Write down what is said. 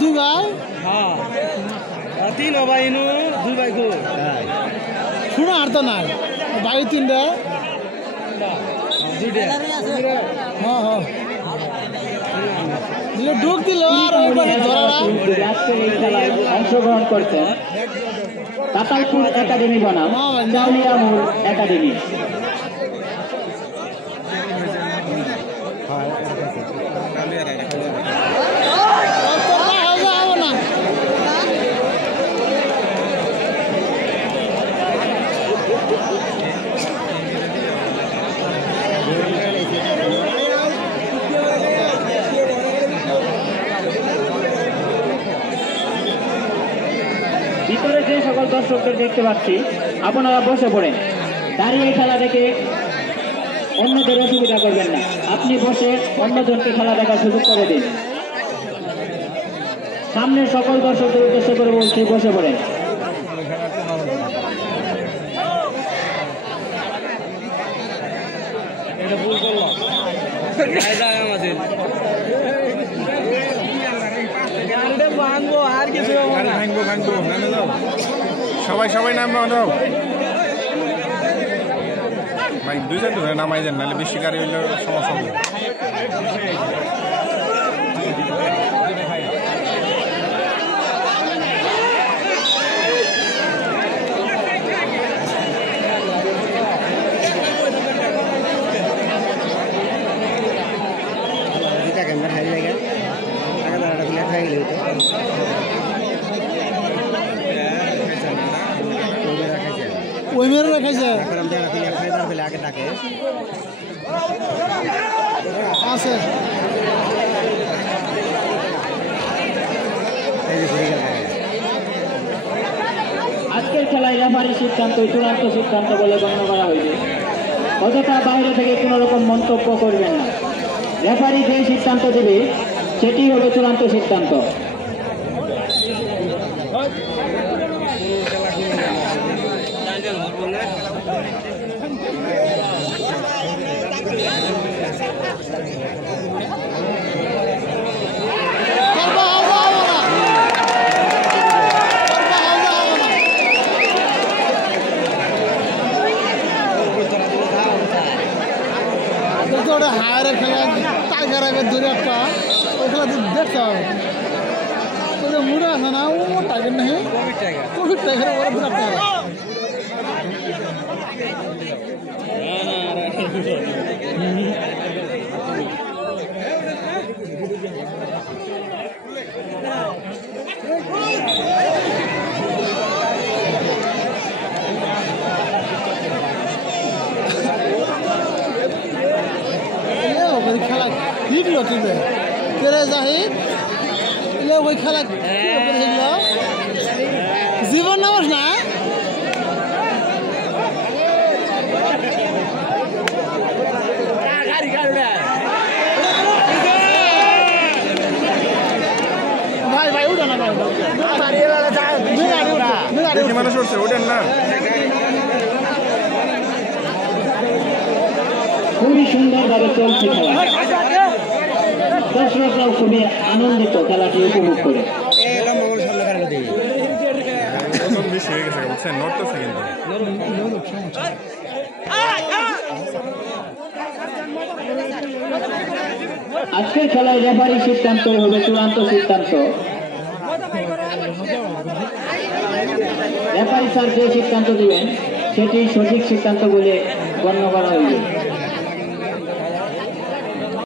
দুই ভাই হ্যাঁ তিন ভাই ইনু দুই ভাই গো শুনো আর তো নাই ভাই তিনটা দুইটা হ্যাঁ হ্যাঁ ঢুক দিল আর ধরা অংশগ্রহণ করছেন তাতালপুর একাডেমি বনাম চাউলিয়ামুল একাডেমি। ভিতরে যে সকল দর্শকদের দেখতে পাচ্ছি আপনারা বসে পড়েন, দাঁড়িয়ে খেলা দেখে অন্যদের অসুবিধা করবেন না, আপনি বসে অন্যজনকে খেলা দেখার সুযোগ করে দিন। সামনের সকল দর্শকদের উদ্দেশ্য করে বলছি বসে পড়েন। সবাই সবাই নাম নাও ভাই, দুইজন ধরে নামাই দেন, নাহলে বেশি গাড়ি হইলে সমস্যা হবে। ওই মেরে রেখেছে আছে আজকের খেলায় রেফারির সিদ্ধান্ত চূড়ান্ত সিদ্ধান্ত বলে গণ্য করা হয়েছে। অযথা বাইরে থেকে কোনো রকম মন্তব্য করবেন না, রেফারি যে সিদ্ধান্ত দেবে সেটি হবে চূড়ান্ত সিদ্ধান্ত। ওটা হায়ারের খেলা টাইগার আগে ধরে একটা ওই খেলা দেখতে হবে। ওই মুড়ে আছে না, ও টাইগার নেই, কোভিড টাইগার ওরা ধরে রাখতে হবে। খেলা হিগলো টিমে তেরে জাহিদ ওই খেলা হিগলো জীবন নামাজ না ভাই ভাই উঠো না বেশি মানুষ উঠছে, ওঠেন না। খুবই সুন্দরভাবে চলছে খেলা, দর্শকরাও খুবই আনন্দিত খেলাটি উপভোগ করে। বেশি হয়ে গেছে বুঝছেন, নড়তেছে কিন্তু। আজকের খেলায় রেফারি সিদ্ধান্ত হবে চূড়ান্ত সিদ্ধান্ত। রেফারি স্যার যে সিদ্ধান্ত দিবেন সেটি সঠিক সিদ্ধান্ত বলে গণ্য করা হইবে।